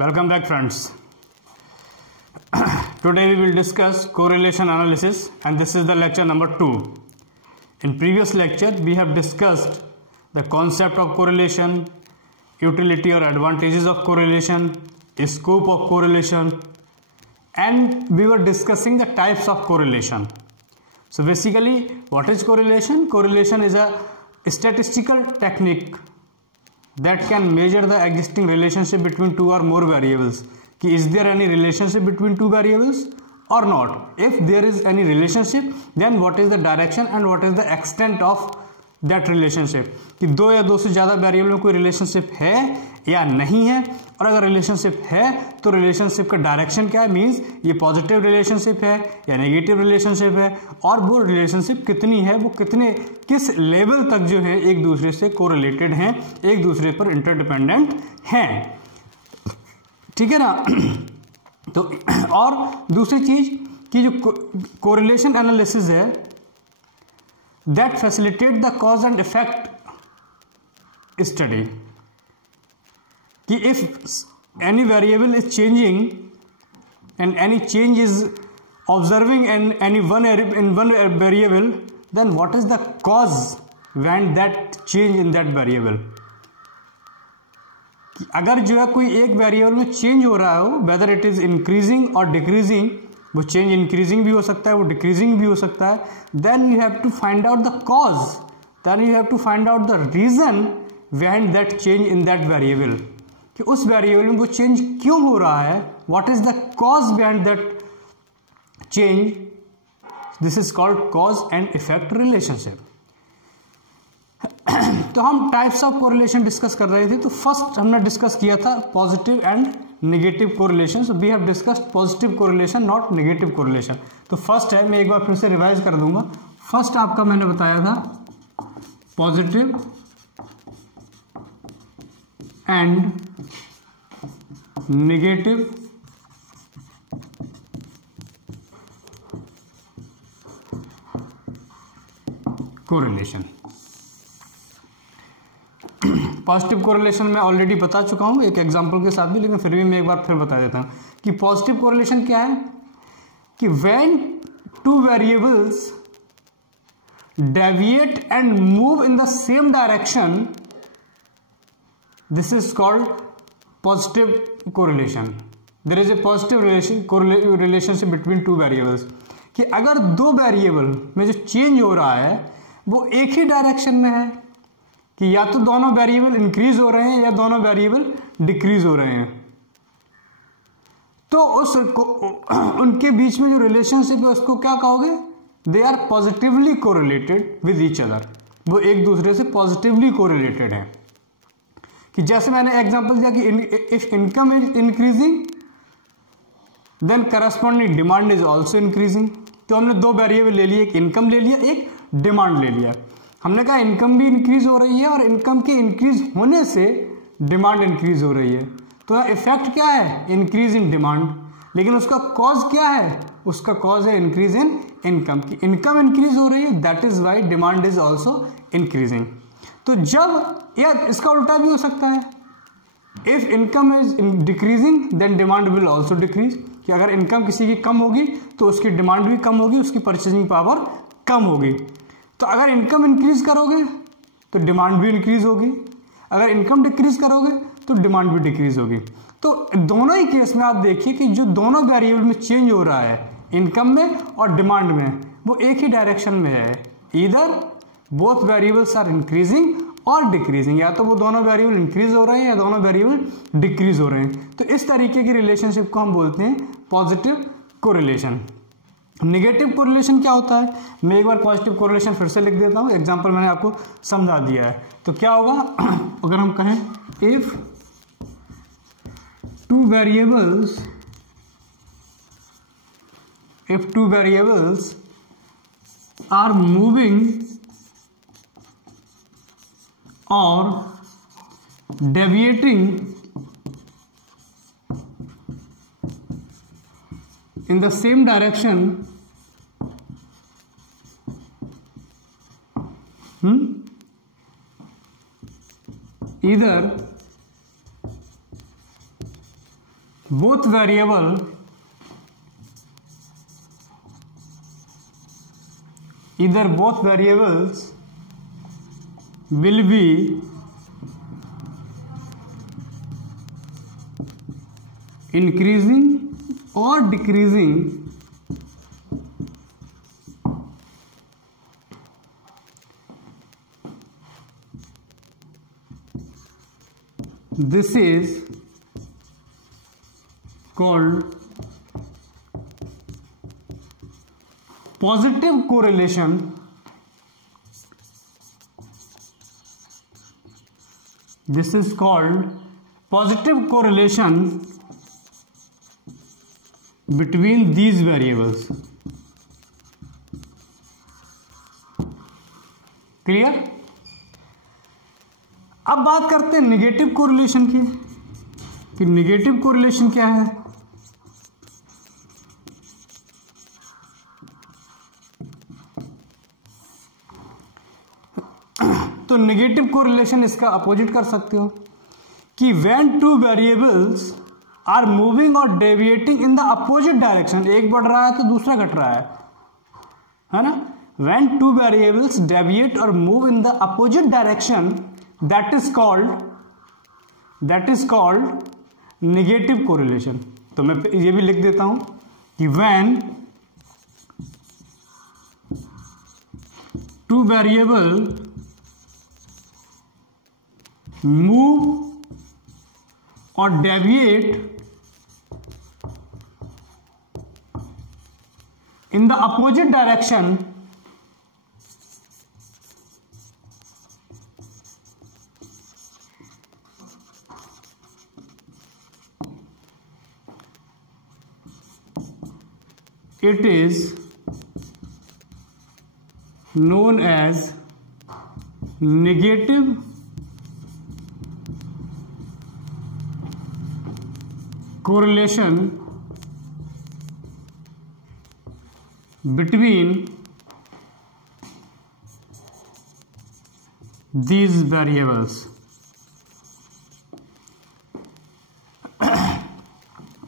Welcome back, friends. Today we will discuss correlation analysis, and this is the lecture number 2. In previous lecture we have discussed the concept of correlation, utility or advantages of correlation, scope of correlation, and we were discussing the types of correlation. So basically, what is correlation? Correlation is a statistical technique that can measure the existing relationship between two or more variables. Is there any relationship between two variables or not? If there is any relationship, then what is the direction and what is the extent of that relationship? कि दो या दो से ज़्यादा variable में कोई relationship है या नहीं है, और अगर रिलेशनशिप है तो रिलेशनशिप का डायरेक्शन क्या है, मीन्स ये पॉजिटिव रिलेशनशिप है या नेगेटिव रिलेशनशिप है, और वो रिलेशनशिप कितनी है, वो किस लेवल तक जो है एक दूसरे से कोरिलेटेड हैं, एक दूसरे पर इंटरडिपेंडेंट हैं, ठीक है ना। तो और दूसरी चीज कि जो कोरिलेशन एनालिसिस है, that facilitate the cause and effect study, कि if any variable is changing and any change is observing and any one variable, then what is the cause when that change in that variable. अगर जो है कोई एक variable में change हो रहा हो, वेदर इट इज इंक्रीजिंग और डिक्रीजिंग, वो चेंज इंक्रीजिंग भी हो सकता है, वो डिक्रीजिंग भी हो सकता है, then you have to find out the cause, then you have to find out the reason behind that change in that variable, कि उस वेरिएबल में वो चेंज क्यों हो रहा है, what is the cause behind that change. This is called cause and effect relationship. तो हम टाइप्स ऑफ कोरिलेशन डिस्कस कर रहे थे। तो फर्स्ट हमने डिस्कस किया था positive and negative correlation. So we have discussed positive correlation, not negative correlation. तो फर्स्ट है, मैं एक बार फिर से रिवाइज कर दूंगा। फर्स्ट आपका मैंने बताया था positive and negative correlation. Positive correlation मैं ऑलरेडी बता चुका हूं एक एग्जांपल के साथ भी, लेकिन फिर भी मैं एक बार फिर बता देता हूं कि पॉजिटिव कोरिलेशन क्या है, कि when two variables deviate and move in the same direction, this is called positive correlation. There is a positive relationship between two variables, कि अगर दो वेरिएबल में जो चेंज हो रहा है वो एक ही डायरेक्शन में है, कि या तो दोनों वेरिएबल इंक्रीज हो रहे हैं या दोनों वेरिएबल डिक्रीज हो रहे हैं, तो उनके बीच में जो रिलेशनशिप है उसको क्या कहोगे, they are positively correlated with each other, वो एक दूसरे से पॉजिटिवली कोरिलेटेड है। कि जैसे मैंने एग्जांपल दिया कि if income is increasing then corresponding demand is also increasing. तो हमने दो वेरिएबल ले लिए, एक इनकम ले लिया, एक डिमांड ले लिया। हमने कहा इनकम भी इंक्रीज हो रही है और इनकम के इंक्रीज होने से डिमांड इंक्रीज हो रही है, तो इफेक्ट क्या है, इंक्रीज इन डिमांड। लेकिन उसका कॉज क्या है, उसका कॉज है इंक्रीज इन इनकम, की इनकम इंक्रीज हो रही है, that is why demand is also increasing. तो जब या इसका उल्टा भी हो सकता है, if income is decreasing then demand will also decrease, कि अगर इनकम किसी की कम होगी तो उसकी डिमांड भी कम होगी, उसकी परचेजिंग पावर कम होगी। तो अगर इनकम इंक्रीज करोगे तो डिमांड भी इंक्रीज होगी, अगर इनकम डिक्रीज करोगे तो डिमांड भी डिक्रीज होगी। तो दोनों ही केस में आप देखिए कि जो दोनों वेरिएबल में चेंज हो रहा है, इनकम में और डिमांड में, वो एक ही डायरेक्शन में है, either both variables are increasing और डिक्रीजिंग, या तो वो दोनों वेरिएबल इंक्रीज हो रहे हैं या दोनों वेरिएबल डिक्रीज हो रहे हैं। तो इस तरीके की रिलेशनशिप को हम बोलते हैं पॉजिटिव कोरिलेशन। नेगेटिव कोरिलेशन क्या होता है, मैं एक बार पॉजिटिव कोरिलेशन फिर से लिख देता हूं, एग्जांपल मैंने आपको समझा दिया है। तो क्या होगा, अगर हम कहें if two variables are moving और deviating in the same direction, either both variable either both variables will be increasing or decreasing this is called positive correlation. This is called positive correlation between these variables. Clear? अब बात करते हैं negative correlation की कि negative correlation क्या है। तो negative correlation इसका अपोजिट कर सकते हो कि when two variables are moving और deviating in the opposite direction, एक बढ़ रहा है तो दूसरा घट रहा है ना। व्हेन टू वेरिएबल्स डेविएट और move in the opposite direction, that is called negative correlation. तो मैं ये भी लिख देता हूं कि व्हेन टू वेरिएबल मूव और deviate in the opposite direction, it is known as negative correlation between these variables.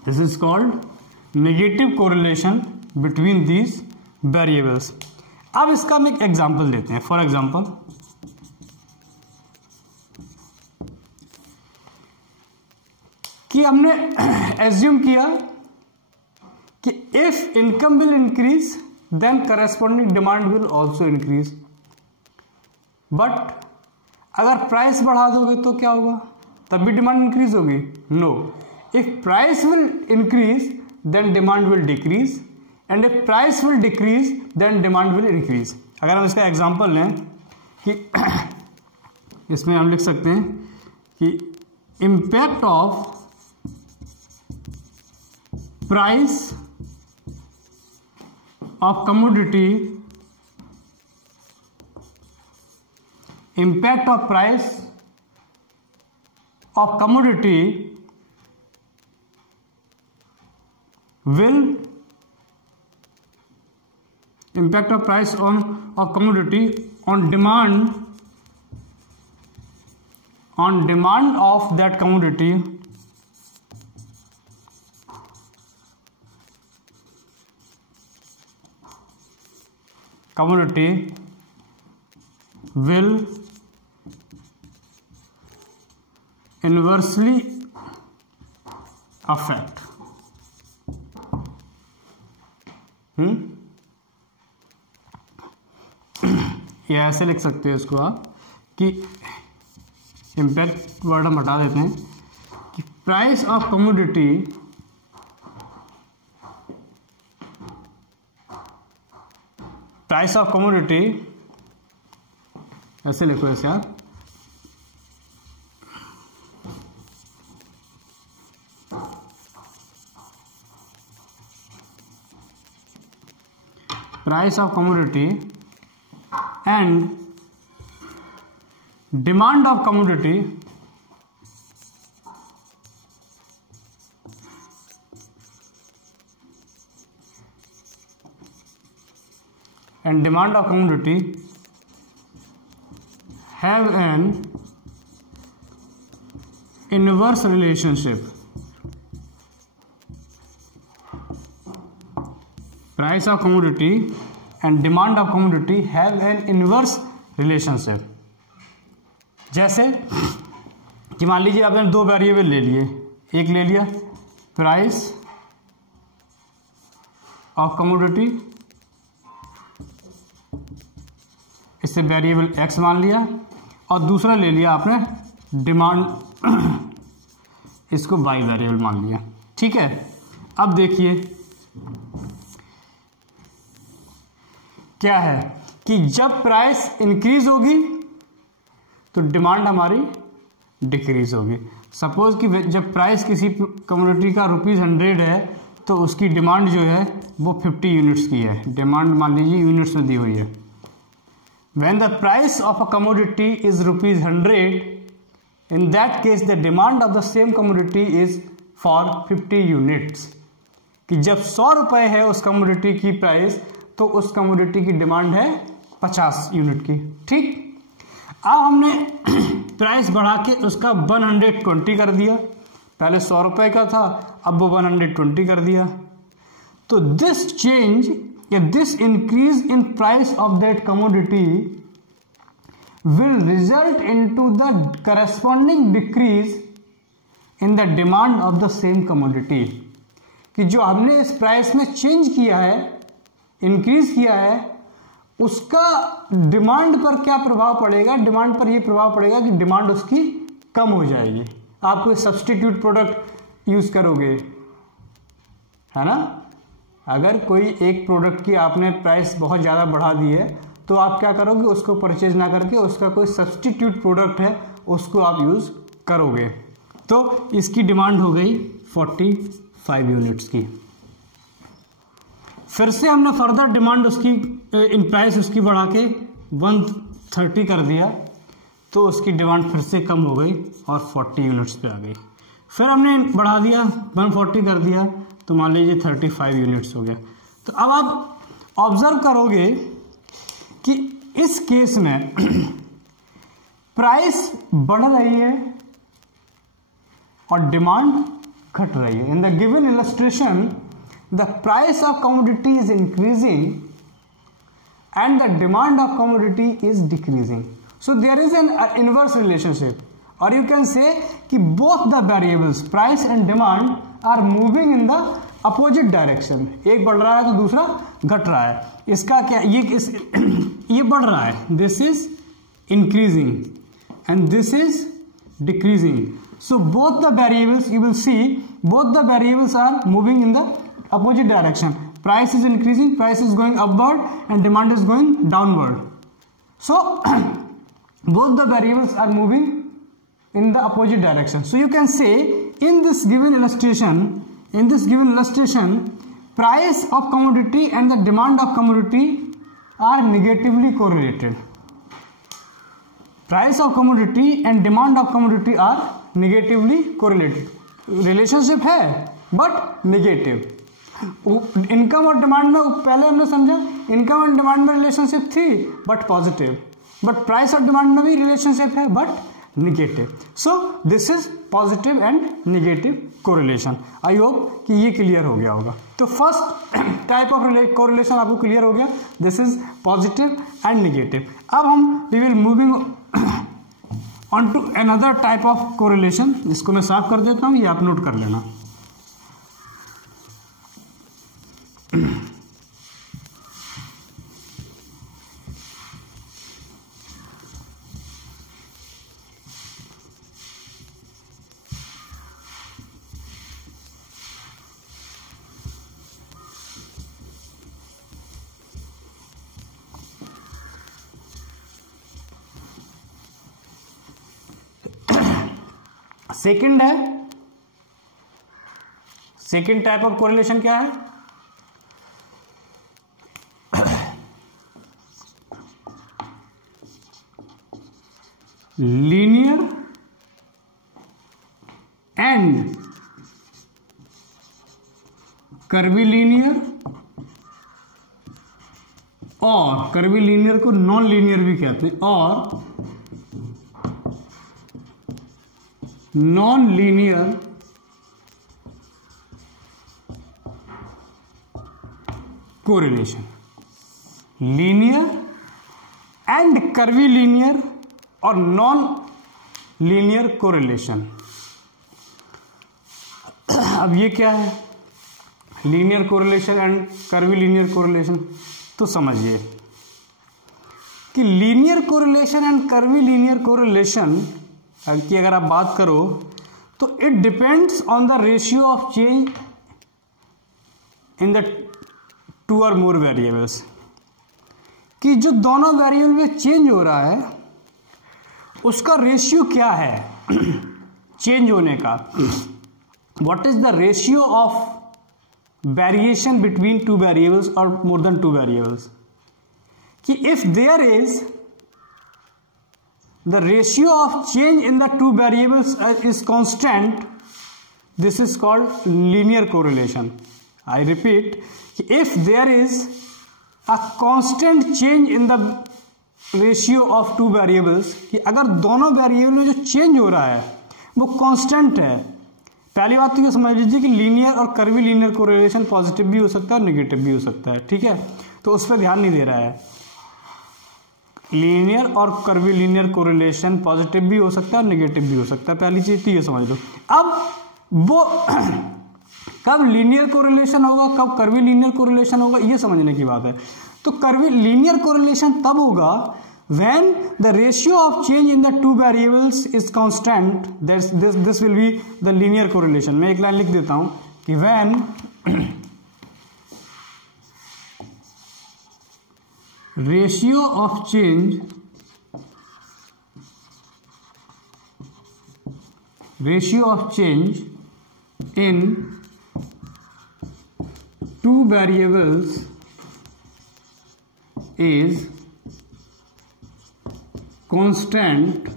This is called negative correlation between these variables. अब इसका हम एक एग्जांपल लेते हैं। फॉर एग्जांपल, कि हमने एज्यूम किया कि if income will increase then corresponding demand will also increase. But अगर प्राइस बढ़ा दोगे तो क्या होगा? तब भी डिमांड इंक्रीज होगी? No. If price will increase then demand will decrease, and if price will decrease then demand will increase. अगर हम इसका एग्जांपल लें कि इसमें हम लिख सकते हैं कि impact of price of commodity, impact of price of commodity will impact of price of commodity on demand of that commodity will inversely affect ये ऐसे लिख सकते हो इसको आप कि इम्पैक्ट वर्ड हम हटा देते हैं कि प्राइस ऑफ कमोडिटी ऐसे लिखो इसे आप, price of commodity and demand of commodity have an inverse relationship. Price of commodity and demand of commodity have an inverse relationship. जैसे कि मान लीजिए आपने दो वेरिएबल ले लिए, एक ले लिया प्राइस ऑफ कमोडिटी, इससे वेरिएबल एक्स मान लिया, और दूसरा ले लिया आपने डिमांड, इसको वाई वेरिएबल मान लिया। ठीक है, अब देखिए क्या है कि जब प्राइस इंक्रीज होगी तो डिमांड हमारी डिक्रीज होगी। सपोज कि जब प्राइस किसी कमोडिटी का ₹100 है तो उसकी डिमांड जो है वो 50 यूनिट्स की है। डिमांड मान लीजिए यूनिट्स में दी हुई है। When the price of a commodity is ₹100, in that case the demand of the same commodity is for 50 units। कि जब 100 रुपए है उस कमोडिटी की प्राइस तो उस कमोडिटी की डिमांड है 50 यूनिट की। ठीक, अब हमने प्राइस बढ़ा के उसका 120 कर दिया। पहले 100 रुपए का था, अब वो 120 कर दिया। तो दिस चेंज या this increase in price of that commodity will result into the corresponding decrease in the demand of the same commodity। कि जो हमने इस प्राइस में चेंज किया है, इंक्रीज किया है, उसका डिमांड पर क्या प्रभाव पड़ेगा? डिमांड पर यह प्रभाव पड़ेगा कि डिमांड उसकी कम हो जाएगी। आप कोई सब्स्टिट्यूट प्रोडक्ट यूज करोगे, है ना? अगर कोई एक प्रोडक्ट की आपने प्राइस बहुत ज़्यादा बढ़ा दी है तो आप क्या करोगे? उसको परचेज ना करके उसका कोई सब्स्टिट्यूट प्रोडक्ट है उसको आप यूज़ करोगे। तो इसकी डिमांड हो गई 45 यूनिट्स की। फिर से हमने फर्दर डिमांड उसकी इन प्राइस उसकी बढ़ा के 130 कर दिया तो उसकी डिमांड फिर से कम हो गई और 40 यूनिट्स पे आ गई। फिर हमने बढ़ा दिया 140 कर दिया तो मान लीजिए 35 यूनिट्स हो गया। तो अब आप ऑब्जर्व करोगे कि इस केस में प्राइस बढ़ रही है और डिमांड घट रही है। In the given illustration the price of commodity is increasing and the demand of commodity is decreasing. So there is an inverse relationship, और यू कैन से कि both the variables price and demand are moving in the opposite direction. एक बढ़ रहा है तो दूसरा घट रहा है। इसका क्या, ये बढ़ रहा है, this is increasing and this is decreasing. So both the variables, you will see both the variables are moving in the opposite direction. Price is increasing, price is going upward and demand is going downward. So both the variables are moving in the opposite direction. So you can say in this given illustration, price of commodity and the demand of commodity are negatively correlated. Price of commodity and demand of commodity are negatively correlated. Relationship है but negative. Income और demand में पहले हमने समझा income और demand में relationship थी but positive, but price और डिमांड में भी रिलेशनशिप है but negative. So this is positive and negative correlation. I hope कि ये क्लियर हो गया होगा। तो फर्स्ट टाइप ऑफ कोरिलेशन आपको क्लियर हो गया, this is positive and negative. अब हम we will moving on to another type of correlation. इसको मैं साफ कर देता हूँ, ये आप नोट कर लेना। सेकंड है, सेकंड टाइप ऑफ कोरिलेशन क्या है? लीनियर एंड कर्वीलीनियर, और कर्वीलीनियर को नॉन लीनियर भी कहते हैं, और non linear correlation, linear and curvilinear और नॉन लीनियर कोरिलेशन। अब ये क्या है, linear correlation and curvilinear correlation? तो समझिए कि linear correlation and curvilinear correlation की अगर आप बात करो तो it depends on the ratio of change in the to और मोर वेरिएबल्स, कि जो दोनों वेरिएबल में चेंज हो रहा है उसका रेशियो क्या है चेंज होने का। What is the ratio of variation between two variables और मोर देन टू वेरिएबल्स, कि if there is the ratio of change in the two variables is constant, this is called linear correlation. I repeat, if there is a constant change in the ratio of two variables, कि अगर दोनों variable में जो change हो रहा है वो constant है। पहली बात तो ये समझ लीजिए कि लीनियर और कर्वीलीनियर कोरिलेशन पॉजिटिव भी हो सकता है और नेगेटिव भी हो सकता है, ठीक है, तो उस पर ध्यान नहीं दे रहा है। लीनियर और कर्वीलीनियर कोरिलेशन पॉजिटिव भी हो सकता है और नेगेटिव भी हो सकता है, पहली चीज तो ये समझ लो। अब वो कब लीनियर कोरिलेशन होगा, कब कर्वीलीनियर कोरिलेशन होगा, ये समझने की बात है। तो कर्वीलीनियर कोरिलेशन तब होगा when the ratio of change in the two variables is constant, this will be the linear correlation। मैं एक लाइन लिख देता हूं कि when ratio of change in two variables is constant,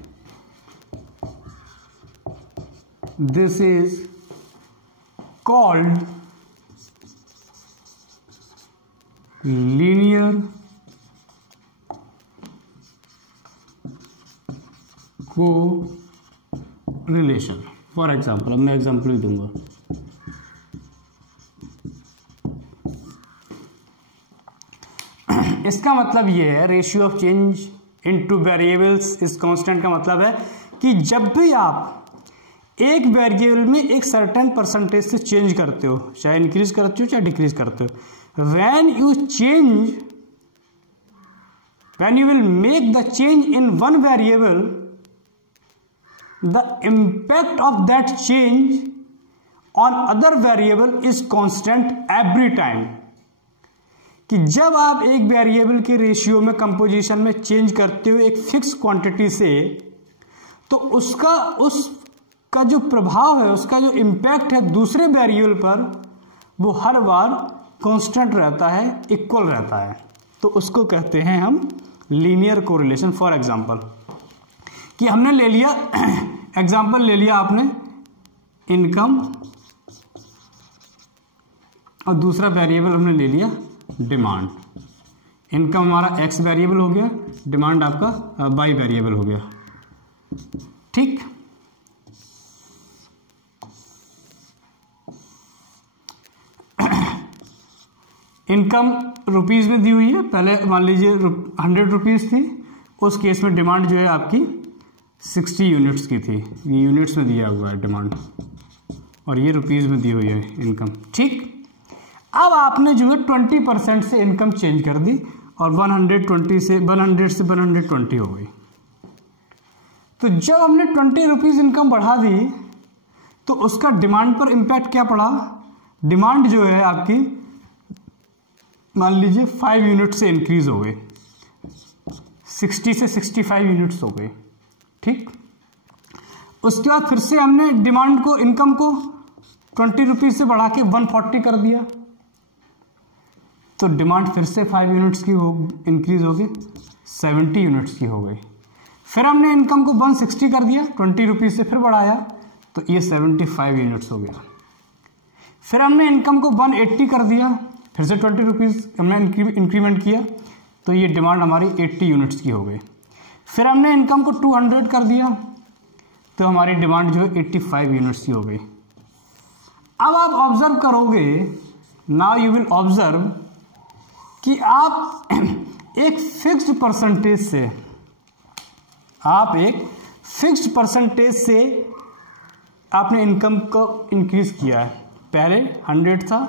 this is called linear correlation। For example, अब मैं example ही दूंगा। इसका मतलब ये है ratio of change in to variables is constant का मतलब है कि जब भी आप एक वेरिएबल में एक सर्टेन परसेंटेज से चेंज करते हो, चाहे इंक्रीज करते हो चाहे डिक्रीज करते हो, when you will make the change in one variable, the impact of that change on other variable is constant every time. कि जब आप एक वेरिएबल के रेशियो में कंपोजिशन में चेंज करते हो एक फिक्स क्वांटिटी से, तो उसका जो प्रभाव है, उसका जो इम्पैक्ट है दूसरे वेरिएबल पर, वो हर बार कांस्टेंट रहता है, इक्वल रहता है। तो उसको कहते हैं हम लीनियर कोरिलेशन। फॉर एग्जांपल, कि हमने ले लिया एग्जांपल ले लिया आपने इनकम, और दूसरा वेरिएबल हमने ले लिया डिमांड। इनकम हमारा एक्स वेरिएबल हो गया, डिमांड आपका वाई वेरिएबल हो गया, ठीक। इनकम रुपीज में दी हुई है, पहले मान लीजिए 100 रुपीज थी, उस केस में डिमांड जो है आपकी 60 यूनिट्स की थी, ये यूनिट्स में दिया हुआ है डिमांड, और ये रुपीज में दी हुई है इनकम, ठीक। अब आपने जो है 20% से इनकम चेंज कर दी और 100 से 120 हो गई। तो जब हमने 20 रुपीज इनकम बढ़ा दी तो उसका डिमांड पर इम्पैक्ट क्या पड़ा, डिमांड जो है आपकी मान लीजिए 5 यूनिट से इंक्रीज हो गई, 60 से 65 यूनिट्स हो गई, ठीक। उसके बाद फिर से हमने डिमांड को, इनकम को 20 रुपीज से बढ़ा के 140 कर दिया, तो डिमांड फिर से 5 यूनिट्स की इंक्रीज हो गई, 70 यूनिट्स की हो गई। फिर हमने इनकम को 160 कर दिया, 20 रुपीज से फिर बढ़ाया, तो ये 75 यूनिट्स हो गया। फिर हमने इनकम को 180 कर दिया, फिर से 20 रुपीज हमने इंक्रीमेंट किया, तो ये डिमांड हमारी 80 यूनिट्स की हो गई। फिर हमने इनकम को 200 कर दिया, तो हमारी डिमांड जो है 85 यूनिट्स की हो गई। अब आप ऑब्जर्व करोगे, नाउ यू विल ऑब्जर्व कि आप एक फिक्स्ड परसेंटेज से आपने इनकम को इंक्रीज किया है। पहले 100 था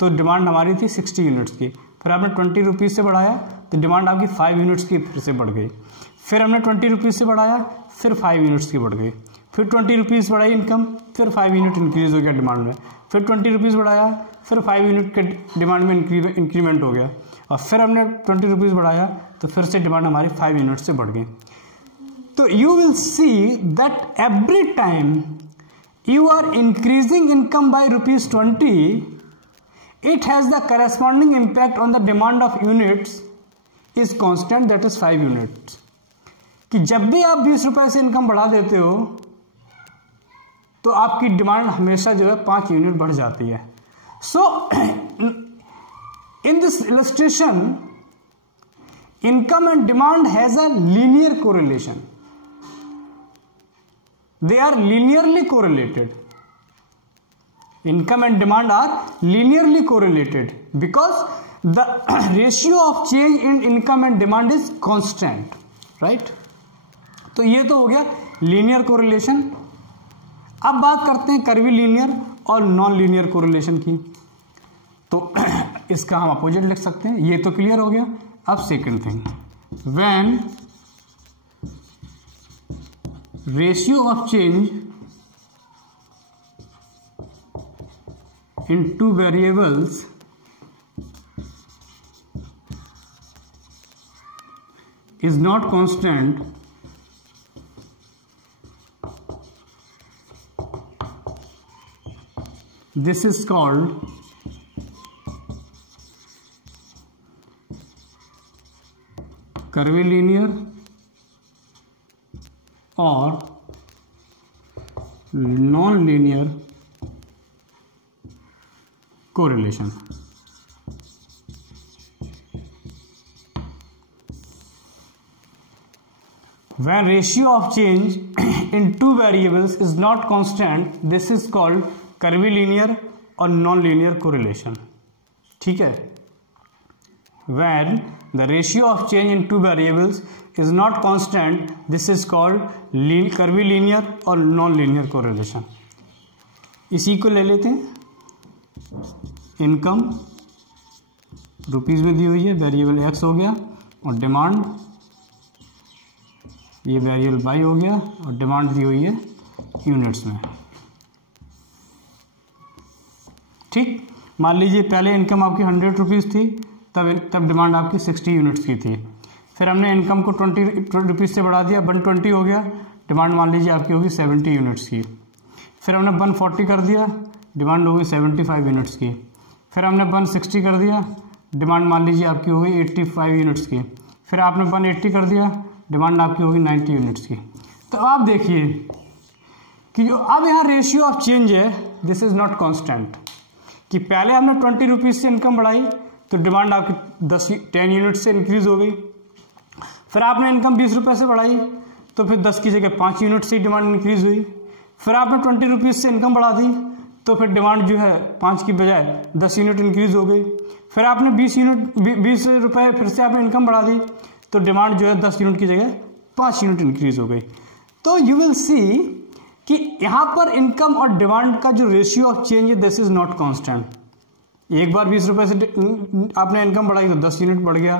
तो डिमांड हमारी थी 60 यूनिट्स की, फिर आपने 20 रुपीज़ से बढ़ाया तो डिमांड आपकी 5 यूनिट्स की फिर से बढ़ गई, फिर हमने 20 रुपीज़ से बढ़ाया फिर 5 यूनिट्स की बढ़ गई, फिर 20 रुपीज़ बढ़ाई इनकम, फिर 5 यूनिट इंक्रीज हो गया डिमांड में, फिर 20 रुपीज़ बढ़ाया फिर 5 यूनिट के डिमांड में इंक्रीमेंट हो गया, और फिर हमने 20 रुपीज़ बढ़ाया तो फिर से डिमांड हमारी 5 यूनिट से बढ़ गई। तो you will see that every time you are increasing income by ₹20, it has the corresponding impact on the demand of units is constant, that is 5 units। कि जब भी आप 20 रुपए से इनकम बढ़ा देते हो तो आपकी डिमांड हमेशा जो है 5 यूनिट बढ़ जाती है। So in this illustration income and demand has a linear correlation, they are linearly correlated, income and demand are linearly correlated because the ratio of change in income and demand is constant, right? तो ये तो हो गया linear correlation. अब बात करते हैं curvilinear और नॉन लीनियर कोरिलेशन की। तो इसका हम अपोजिट लिख सकते हैं, ये तो क्लियर हो गया। अब second thing, when ratio of change in two variables is not constant, this is called curvilinear और non-linear correlation। When ratio of change in two variables is not constant, this is called curvilinear और non-linear correlation। ठीक है, when the ratio of change in two variables is not constant, this is called curvilinear और non-linear correlation। इसी को ले लेते हैं, income rupees में दी हुई है, वेरिएबल एक्स हो गया, और डिमांड ये वेरिएबल वाई हो गया, और डिमांड दी हुई है यूनिट्स में। ठीक, मान लीजिए पहले इनकम आपकी 100 रुपीज़ थी, तब डिमांड आपकी 60 यूनिट्स की थी। फिर हमने इनकम को 20 रुपीज़ से बढ़ा दिया, 120 हो गया, डिमांड मान लीजिए आपकी होगी 70 यूनिट्स की। फिर हमने 140 कर दिया, डिमांड होगी 75 यूनिट्स की। फिर हमने 160 कर दिया, डिमांड मान लीजिए आपकी होगी 85 यूनिट्स की। फिर आपने 180 कर दिया, डिमांड आपकी होगी 90 यूनिट्स की। तो आप देखिए कि जो अब यहाँ रेशियो ऑफ चेंज है, दिस इज़ नॉट कॉन्स्टेंट। कि पहले हमने 20 रुपीज़ से इनकम बढ़ाई तो डिमांड आपकी 10 यूनिट से इंक्रीज हो गई। फिर आपने इनकम 20 रुपये से बढ़ाई तो फिर 10 की जगह 5 यूनिट से डिमांड इंक्रीज हुई। फिर आपने 20 रुपीज़ से इनकम बढ़ा दी तो फिर डिमांड जो है 5 की बजाय 10 यूनिट इंक्रीज हो गई। फिर आपने 20 रुपये फिर से आपने इनकम बढ़ा दी तो डिमांड जो है 10 यूनिट की जगह 5 यूनिट इंक्रीज हो गई। तो यू विल सी कि यहाँ पर इनकम और डिमांड का जो रेशियो ऑफ चेंज है दिस इज नॉट कांस्टेंट। एक बार 20 रुपये से आपने इनकम बढ़ाई तो 10 यूनिट बढ़ गया,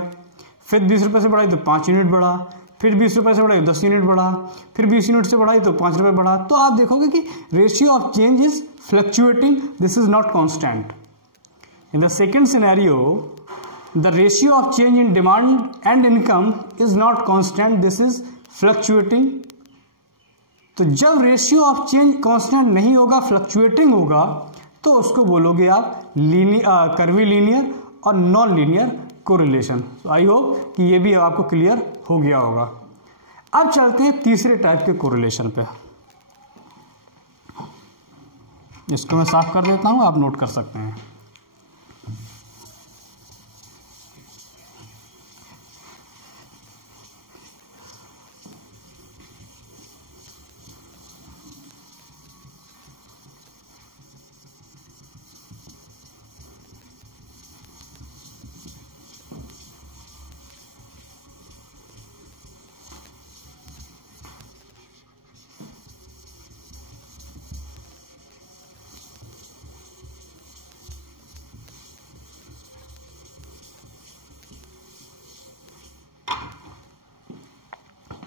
फिर 20 रुपये से बढ़ाई तो 5 यूनिट बढ़ा, फिर 20 रुपये से बढ़ाई तो 10 यूनिट बढ़ा, फिर 20 यूनिट से बढ़ाई तो 5 रुपये बढ़ा। तो आप देखोगे कि ratio of change is fluctuating, this is not constant. In the second scenario the ratio of change in demand and income is not constant, this is fluctuating. तो जब रेशियो ऑफ चेंज कांस्टेंट नहीं होगा, fluctuating होगा, तो उसको बोलोगे आप curvilinear और non linear correlation. I hope कि ये भी आपको क्लियर हो गया होगा। अब चलते हैं तीसरे टाइप के कोरिलेशन पे। इसको मैं साफ कर देता हूं, आप नोट कर सकते हैं।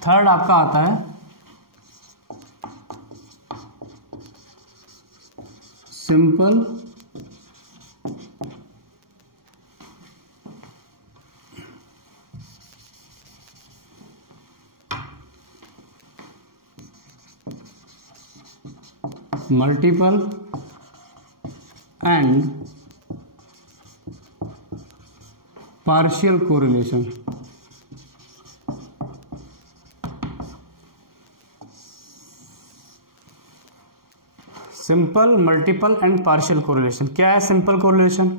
थर्ड आपका आता है simple multiple and partial correlation. Simple, multiple and partial correlation. क्या है सिंपल कोरिलेशन?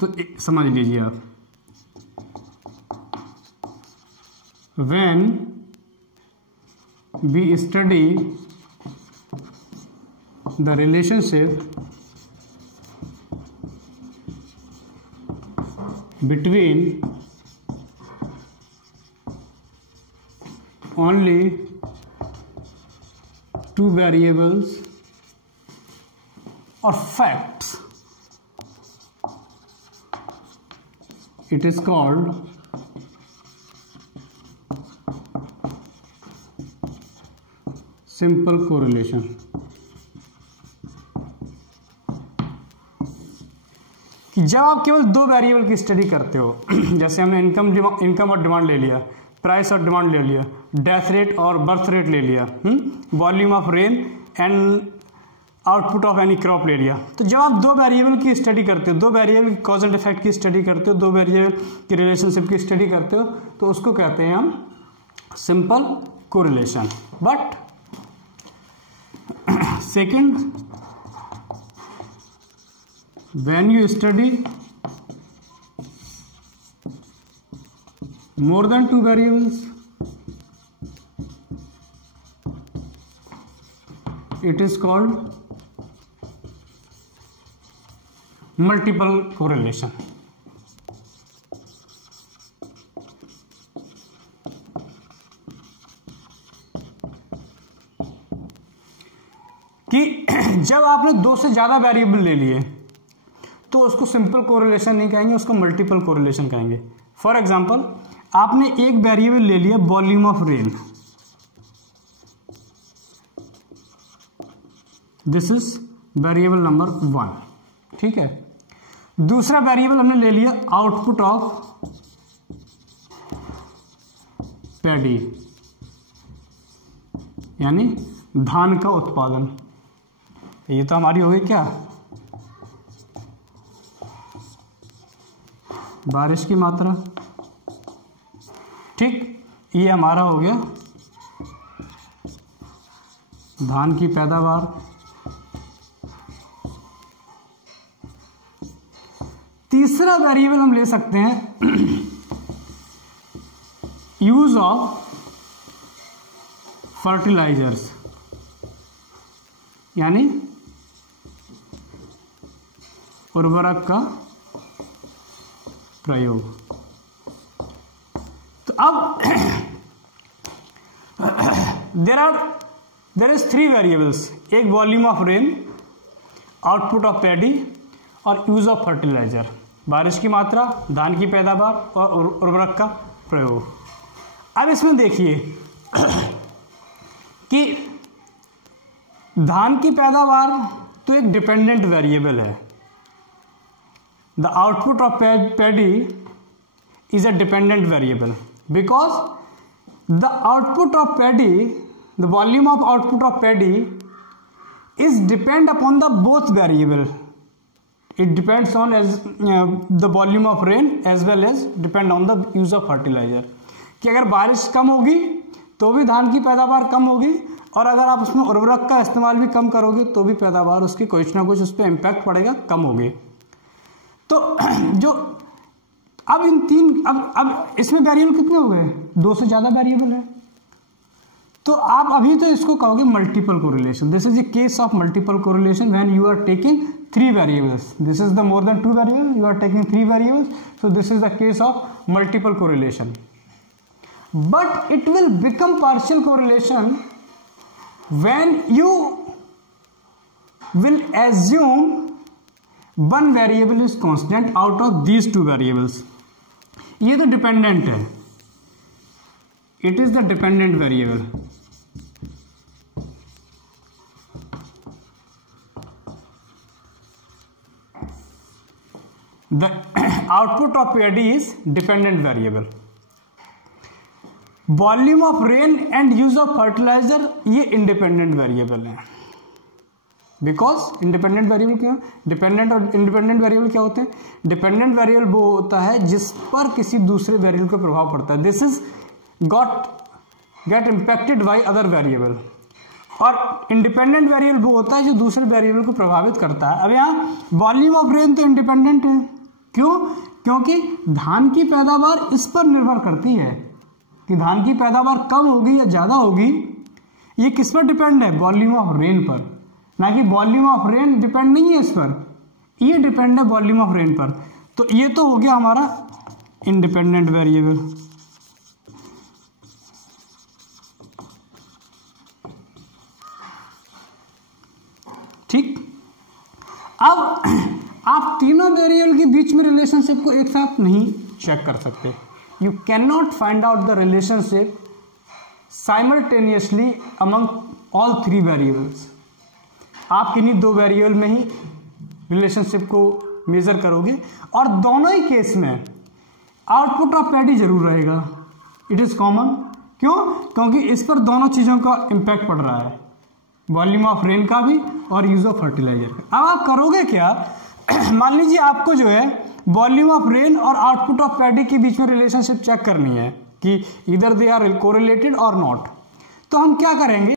तो समझ लीजिए आप, when we study the relationship between only two variables or facts, it is called simple correlation। जब आप केवल दो वेरिएबल की स्टडी करते हो, जैसे हमने इनकम और डिमांड ले लिया, प्राइस और डिमांड ले लिया, डेथ रेट और बर्थ रेट ले लिया, volume of rain and output of any crop ले लिया। तो जब आप दो वेरिएबल की स्टडी करते हो, दो वेरिएबल की कॉज एंड इफेक्ट की स्टडी करते हो, दो वेरिएबल की रिलेशनशिप की स्टडी करते हो, तो उसको कहते हैं हम simple correlation. But second, when you study more than two variables, it is called multiple correlation। कि जब आपने दो से ज्यादा वेरिएबल ले लिए तो उसको सिंपल कोरिलेशन नहीं कहेंगे, उसको मल्टीपल कोरिलेशन कहेंगे। फॉर एग्जांपल, आपने एक वेरिएबल ले लिया volume of rain, this is variable number 1, ठीक है। दूसरा वेरिएबल हमने ले लिया आउटपुट ऑफ पैडी, यानी धान का उत्पादन। ये तो हमारी हो गई क्या, बारिश की मात्रा, ठीक। ये हमारा हो गया धान की पैदावार। तीसरा वेरिएबल हम ले सकते हैं यूज ऑफ फर्टिलाइजर्स, यानी उर्वरक का प्रयोग। तो अब देर इज थ्री वेरिएबल्स, एक volume of rain, output of paddy और यूज ऑफ फर्टिलाइजर, बारिश की मात्रा, धान की पैदावार और उर्वरक का प्रयोग। अब इसमें देखिए कि धान की पैदावार तो एक डिपेंडेंट वेरिएबल है, the output of paddy is a dependent variable because the output of paddy, the volume of output of paddy is depend upon the both variable. It depends on the volume of rain as well as depend on the use of fertilizer। कि अगर बारिश कम होगी तो भी धान की पैदावार कम होगी, और अगर आप उसमें उर्वरक का इस्तेमाल भी कम करोगे तो भी पैदावार उसकी कुछ ना कुछ उस पर इम्पैक्ट पड़ेगा, कम होगी। तो जो अब इन तीन, अब इसमें वेरिएबल कितने हो गए, दो से ज्यादा वेरिएबल है, तो आप अभी तो इसको कहोगे multiple correlation. This is the case of multiple correlation when you are taking three variables. This is the more than two variable, you are taking three variables, so this is the case of multiple correlation. But it will become partial correlation when you will assume one variable is constant out of these two variables। ये तो dependent है, it is the dependent variable. The output of PID is dependent variable. Volume of rain and use of fertiliser ये independent variable है। Because independent variable क्या, dependent और independent variable क्या होते हैं? डिपेंडेंट वेरिएबल वो होता है जिस पर किसी दूसरे वेरिएबल का प्रभाव पड़ता है। This is get impacted by other variable. और इंडिपेंडेंट वेरिएबल वो होता है जो दूसरे वेरिएबल को प्रभावित करता है। अब यहाँ वॉल्यूम ऑफ रेन तो इंडिपेंडेंट है, क्यों? क्योंकि धान की पैदावार इस पर निर्भर करती है कि धान की पैदावार कम होगी या ज्यादा होगी। ये किस पर डिपेंड है? वॉल्यूम ऑफ रेन पर, ना कि वॉल्यूम ऑफ रेन डिपेंड नहीं है इस पर, ये डिपेंड है वॉल्यूम ऑफ रेन पर। तो ये तो हो गया हमारा इंडिपेंडेंट वेरिएबल। ठीक, अब आप तीनों वेरिएबल के बीच में रिलेशनशिप को एक साथ नहीं चेक कर सकते। You can not find out the relationship simultaneously among all three variables. आप किन्हीं दो वेरिएबल में ही रिलेशनशिप को मेजर करोगे और दोनों ही केस में आउटपुट ऑफ पैडी जरूर रहेगा। It is common. क्यों? क्योंकि इस पर दोनों चीजों का इंपैक्ट पड़ रहा है, वॉल्यूम ऑफ रेन का भी और यूज ऑफ फर्टिलाइजर का। अब आप करोगे क्या? मान लीजिए आपको जो है वॉल्यूम ऑफ रेन और आउटपुट ऑफ पैडी के बीच में रिलेशनशिप चेक करनी है कि इधर दे आर कोरिलेटेड और नॉट। तो हम क्या करेंगे?